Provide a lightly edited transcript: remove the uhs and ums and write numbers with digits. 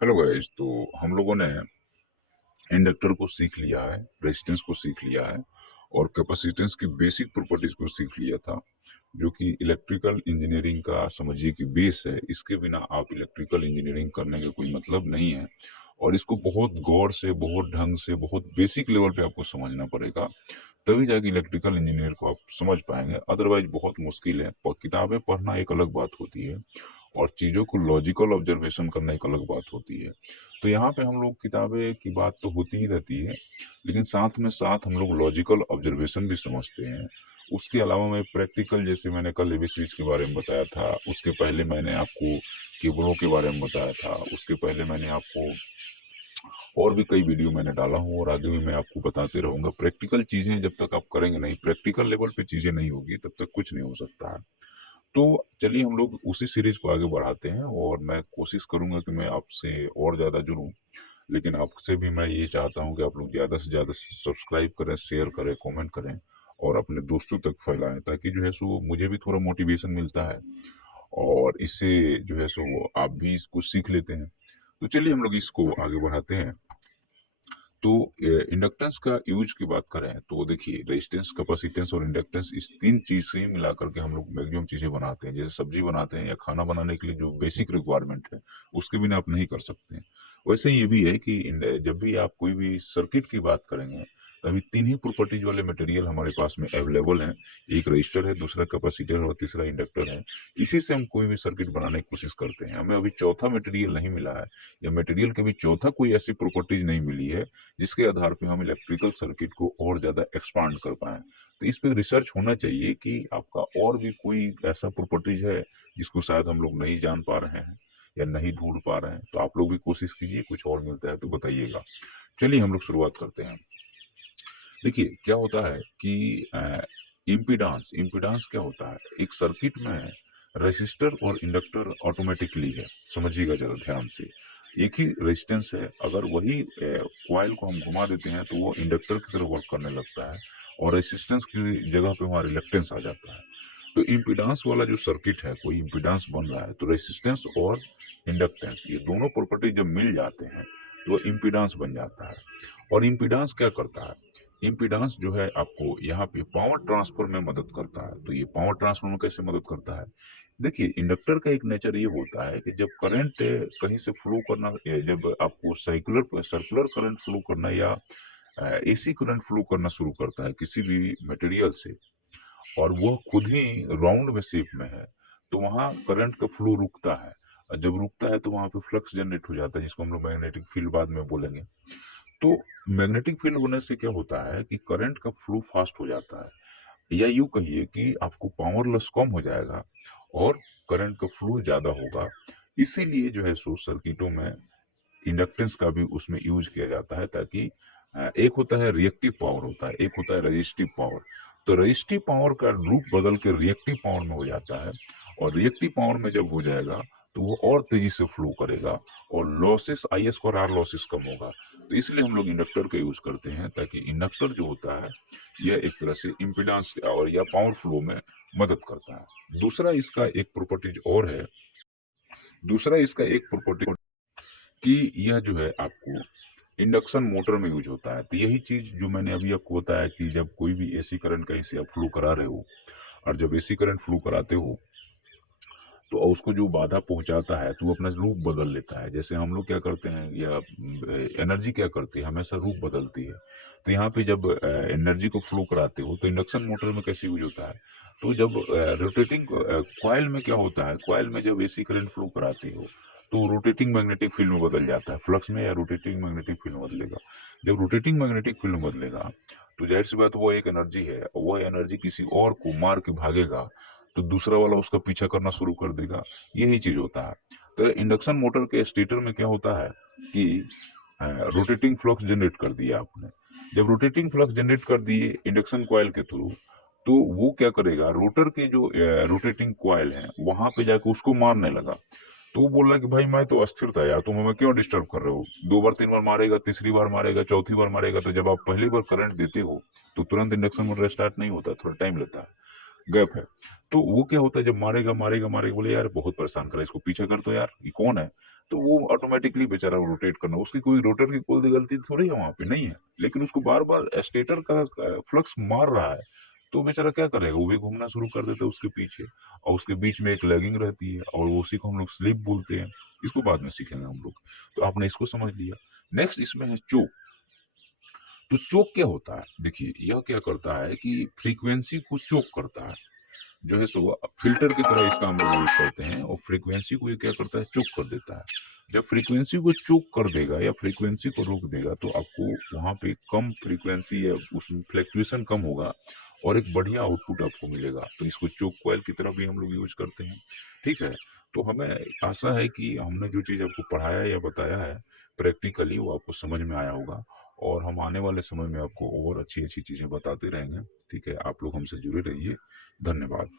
Hello guys. तो हम लोगों ने इंडक्टर को सीख लिया है, रेजिस्टेंस को सीख लिया है और कैपेसिटेंस की बेसिक प्रॉपर्टीज को सीख लिया था, जो कि इलेक्ट्रिकल इंजीनियरिंग का समझिए कि बेस है। इसके बिना आप इलेक्ट्रिकल इंजीनियरिंग करने का कोई मतलब नहीं है और इसको बहुत गौर से, बहुत ढंग से, बहुत बेसिक लेवल पे आपको समझना पड़ेगा, तभी जाके इलेक्ट्रिकल इंजीनियर को आप समझ पाएंगे। अदरवाइज बहुत मुश्किल है। किताबें पढ़ना एक अलग बात होती है और चीज़ों को लॉजिकल ऑब्जर्वेशन करना एक अलग बात होती है। तो यहाँ पे हम लोग किताबें की बात तो होती ही रहती है, लेकिन साथ में साथ हम लोग लॉजिकल ऑब्जर्वेशन भी समझते हैं। उसके अलावा मैं प्रैक्टिकल, जैसे मैंने कल एबी स्विच के बारे में बताया था, उसके पहले मैंने आपको केबलों के बारे में बताया था, उसके पहले मैंने आपको और भी कई वीडियो मैंने डाला हूँ और आगे भी मैं आपको बताते रहूंगा। प्रैक्टिकल चीजें जब तक आप करेंगे नहीं, प्रैक्टिकल लेवल पे चीजें नहीं होगी, तब तक कुछ नहीं हो सकता है। तो चलिए हम लोग उसी सीरीज को आगे बढ़ाते हैं और मैं कोशिश करूंगा कि मैं आपसे और ज़्यादा जुड़ूं। लेकिन आपसे भी मैं ये चाहता हूं कि आप लोग ज़्यादा से ज़्यादा सब्सक्राइब करें, शेयर करें, कमेंट करें और अपने दोस्तों तक फैलाएं, ताकि जो है सो मुझे भी थोड़ा मोटिवेशन मिलता है और इससे जो है सो आप भी इसको सीख लेते हैं। तो चलिए हम लोग इसको आगे बढ़ाते हैं। तो इंडक्टेंस का यूज की बात करें तो देखिए, रेजिस्टेंस, कैपेसिटेंस और इंडक्टेंस, इस तीन चीज से ही मिला करके हम लोग मैक्सिमम चीजें बनाते हैं। जैसे सब्जी बनाते हैं या खाना बनाने के लिए जो बेसिक रिक्वायरमेंट है, उसके बिना आप नहीं कर सकते हैं। वैसे ही ये भी है कि जब भी आप कोई भी सर्किट की बात करेंगे, तभी तीन ही प्रॉपर्टीज वाले मटेरियल हमारे पास में अवेलेबल हैं। एक रजिस्टर है, दूसरा कैपेसिटर और तीसरा इंडक्टर है। इसी से हम कोई भी सर्किट बनाने की कोशिश करते हैं। हमें अभी चौथा मटेरियल नहीं मिला है, या मटेरियल के भी चौथा कोई ऐसी प्रॉपर्टीज नहीं मिली है जिसके आधार पे हम इलेक्ट्रिकल सर्किट को और ज्यादा एक्सपांड कर पाए। तो इस पे रिसर्च होना चाहिए कि आपका और भी कोई ऐसा प्रॉपर्टीज है जिसको शायद हम लोग नहीं जान पा रहे हैं या नहीं ढूंढ पा रहे हैं। तो आप लोग भी कोशिश कीजिए, कुछ और मिलता है तो बताइएगा। चलिए हम लोग शुरुआत करते हैं। देखिए क्या होता है कि इम्पिडांस, इम्पिडांस क्या होता है? एक सर्किट में रेसिस्टर और इंडक्टर ऑटोमेटिकली है। समझिएगा जरा ध्यान से। एक ही रेजिस्टेंस है, अगर वही कॉइल को हम घुमा देते हैं तो वो इंडक्टर की तरह वर्क करने लगता है और रेसिस्टेंस की जगह पे वहाँ रिलेक्टेंस आ जाता है। तो इम्पिडांस वाला जो सर्किट है, कोई इम्पिडांस बन रहा है, तो रेसिस्टेंस और इंडक्टेंस, ये दोनों प्रॉपर्टी जब मिल जाते हैं तो इम्पिडांस बन जाता है। और इम्पिडांस क्या करता है? इम्पिडांस जो है आपको यहाँ पे पावर ट्रांसफर में मदद करता है। तो ये पावर ट्रांसफर में कैसे मदद करता है? देखिए, इंडक्टर का एक नेचर ये होता है कि जब करंट कहीं से फ्लो करना, जब आपको साइकुलर सर्कुलर करंट फ्लो करना या एसी करंट फ्लो करना शुरू करता है किसी भी मटेरियल से, और वह खुद ही राउंड में शेप में है, तो वहाँ करंट का फ्लो रुकता है। और जब रुकता है तो वहाँ पे फ्लक्स जनरेट हो जाता है, जिसको हम लोग मैग्नेटिक फील्ड बाद में बोलेंगे। तो मैग्नेटिक फील्ड होने से क्या होता है कि करंट का फ्लो फास्ट हो जाता है, या यूं कहिए कि आपको पावर लॉस कम हो जाएगा और करंट का फ्लो ज्यादा होगा। इसीलिए जो है सो सर्किटों में इंडक्टेंस का भी उसमें यूज किया जाता है, ताकि एक होता है रिएक्टिव पावर, होता है एक होता है रजिस्टिव पावर। तो रजिस्टिव पावर का रूप बदल के रिएक्टिव पावर में हो जाता है, और रिएक्टिव पावर में जब हो जाएगा तो वो और तेजी से फ्लो करेगा और लॉसेस, आई स्क्वायर आर लॉसेस कम होगा। तो इसलिए हम लोग इंडक्टर का यूज करते हैं, ताकि इंडक्टर जो होता है यह एक तरह से इम्पिडेंस और या पावर फ्लो में मदद करता है। दूसरा इसका एक प्रॉपर्टीज और है, दूसरा इसका एक प्रॉपर्टी कि यह जो है आपको इंडक्शन मोटर में यूज होता है। तो यही चीज जो मैंने अभी आपको बताया कि जब कोई भी एसी करंट का इसे आप फ्लो करा रहे हो, और जब एसी करंट फ्लो कराते हो तो उसको जो बाधा पहुंचाता है तो वो अपना रूप बदल लेता है। जैसे हम लोग क्या करते हैं, या एनर्जी क्या करती है, हमेशा रूप बदलती है। तो यहाँ पे जब एनर्जी को फ्लो कराते हो तो इंडक्शन मोटर में कैसे यूज होता है? तो जब रोटेटिंग कॉइल में क्या होता है, कॉइल में जब एसी करंट फ्लो कराते हो तो रोटेटिंग मैग्नेटिक फील्ड में बदल जाता है, फ्लक्स में, या रोटेटिंग मैग्नेटिक फील्ड में बदलेगा। जब रोटेटिंग मैग्नेटिक फील्ड में बदलेगा तो जाहिर सी बात, वो एक एनर्जी है, वो एनर्जी किसी और को मार के भागेगा, तो दूसरा वाला उसका पीछा करना शुरू कर देगा। यही चीज होता है। तो इंडक्शन मोटर के स्टेटर में क्या होता है कि रोटेटिंग फ्लक्स जनरेट कर दिया आपने। जब रोटेटिंग फ्लक्स जनरेट कर दिए इंडक्शन कॉइल के थ्रू, तो वो क्या करेगा, रोटर के जो रोटेटिंग कॉइल है वहां पे जाकर उसको मारने लगा। तो वो बोल रहा कि भाई मैं तो अस्थिर था यार, तुम हमें क्यों डिस्टर्ब कर रहे हो? दो बार तीन बार मारेगा, तीसरी बार मारेगा, चौथी बार मारेगा। तो जब आप पहली बार करंट देते हो तो तुरंत इंडक्शन मोटर स्टार्ट नहीं होता, थोड़ा टाइम लेता है। गैप है। तो वो क्या होता है, जब मारेगा मारेगा मारेगा, बोले यार बहुत परेशान कर रहा है, इसको पीछे कर दो यार, ये कौन है। तो वो ऑटोमेटिकली बेचारा रोटेट करना, उसकी कोई रोटर की कोई गलती थोड़ी है वहां पे, नहीं है, लेकिन उसको बार बार स्टेटर का फ्लक्स मार रहा है। तो बेचारा क्या करेगा, वो भी घूमना शुरू कर देता है उसके पीछे, और उसके बीच में एक लैगिंग रहती है, और वो उसी को हम लोग स्लिप बोलते हैं। इसको बाद में सीखेंगे हम लोग। तो आपने इसको समझ लिया। नेक्स्ट इसमें है चोक। तो चोक क्या होता है, देखिए यह क्या करता है कि फ्रीक्वेंसी को चोक करता है, जो है सो फिल्टर की तरह इसका हम लोग यूज करते हैं, और फ्रीक्वेंसी को ये क्या करता है, चोक कर देता है। जब फ्रीक्वेंसी को चोक कर देगा या फ्रीक्वेंसी को रोक देगा, तो आपको वहां पे कम फ्रीक्वेंसी या उसमें फ्लक्चुएशन कम होगा, और एक बढ़िया आउटपुट आपको मिलेगा। तो इसको चोक कॉइल की तरह भी हम लोग यूज करते हैं। ठीक है। तो हमें आशा है कि हमने जो चीज़ आपको पढ़ाया या बताया है प्रैक्टिकली, वो आपको समझ में आया होगा, और हम आने वाले समय में आपको और अच्छी अच्छी चीज़ें बताते रहेंगे। ठीक है, आप लोग हमसे जुड़े रहिए। धन्यवाद।